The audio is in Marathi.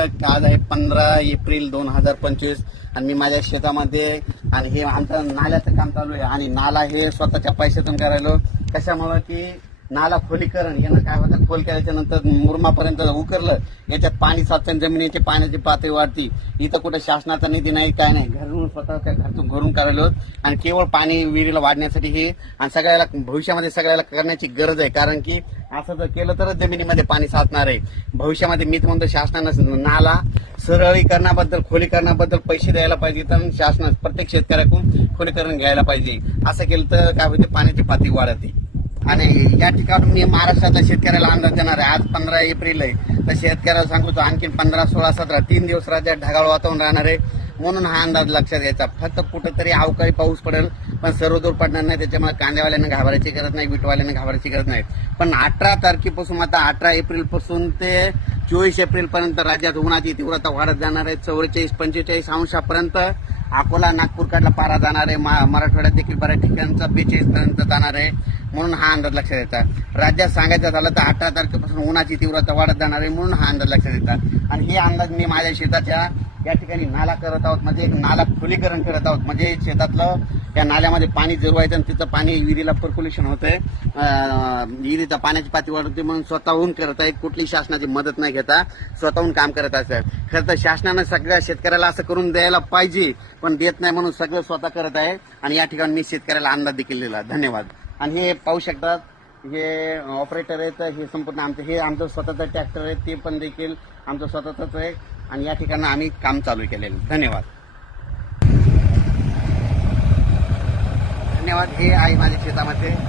आता आज आहे पंधरा एप्रिल दोन हजार पंचवीस. आणि मी माझ्या शेतामध्ये आणि हे आमचं नाल्याचं काम चालू आहे. आणि नाला हे स्वतःच्या पैशातून करायलो. कशामुळं की नाला खोलीकरण यानं काय होतं खोल केल्याच्यानंतर मुरमापर्यंत उकरलं याच्यात पाणी साचन जमिनीची पाण्याची पातळी वाढती. इथं कुठं शासनाचा निधी नाही काय नाही. घरून स्वतःच्या घरतून घरून करायलो आणि केवळ पाणी विहिरीला वाढण्यासाठी हे आणि सगळ्याला भविष्यामध्ये सगळ्याला करण्याची गरज आहे. कारण की असं जर केलं तरच जमिनीमध्ये पाणी साचणार आहे. भविष्यामध्ये मीच म्हणतो शासनानं नाला सरळीकरणाबद्दल खोलीकरणाबद्दल पैसे द्यायला पाहिजे तर शासनानं प्रत्येक शेतकऱ्याकडून खोलीकरण घ्यायला पाहिजे. असं केलं तर काय होते पाण्याची पातळी वाढते. आणि या ठिकाणी मी महाराष्ट्रातल्या शेतकऱ्याला अंदाज देणार आहे. आज पंधरा एप्रिल आहे. तर शेतकऱ्याला सांगतो आणखी पंधरा सोळा सतरा तीन दिवस राज्यात ढगाळ वातावरण राहणार आहे. म्हणून हा अंदाज लक्षात घ्यायचा. फक्त कुठंतरी अवकाळी पाऊस पडेल पण सर्वदूर पडणार नाही. त्याच्यामुळे कांद्यावाल्यानं घाबरायची गरज नाही विटवाल्यानं घाबरायची गरज नाही. पण अठरा तारखेपासून आता अठरा एप्रिलपासून ते चोवीस एप्रिलपर्यंत राज्यात उन्हाची तीव्रता वाढत जाणार आहे. चौवेचाळीस पंचेचाळीस अंशापर्यंत अकोला नागपूरकडला पारा जाणार आहे मा- मराठवाड्यात देखील बऱ्याच ठिकाणचा बेचाळीस पर्यंत जाणार आहे म्हणून हा अंदाज लक्षात येतात राज्यात सांगायचं झालं तर अठरा तारखेपासून उन्हाची तीव्रता वाढत जाणार आहे म्हणून हा अंदाज लक्षात येतात आणि हे अंदाज मी माझ्या शेताच्या या ठिकाणी नाला करत आहोत म्हणजे एक नाला खोलीकरण करत आहोत. म्हणजे शेतातलं या नाल्यामध्ये पाणी जिरवायचं आणि तिचं पाणी विहिरीला पर्क्युलेशन होत आहे विहिरीचा पाण्याची पाती वाढवते म्हणून स्वतःहून करत आहेत. कुठली शासनाची मदत नाही घेता स्वतःहून काम करत असतात. खरं तर शासनानं सगळ्या शेतकऱ्याला असं करून द्यायला पाहिजे पण देत नाही म्हणून सगळं स्वतः करत आहे. आणि या ठिकाणी मी शेतकऱ्याला अंदाज देखील दिला. धन्यवाद. आणि हे पाहू शकतात हे ऑपरेटर आहेत हे संपूर्ण आमचं हे आमचं स्वतःचं ट्रॅक्टर आहे ते पण देखील आमचं स्वतःच आहे. आणि या ठिकाणी आम्ही काम चालू केलेलं धन्यवाद. धन्यवाद. हे आहे माझ्या शेतामध्ये.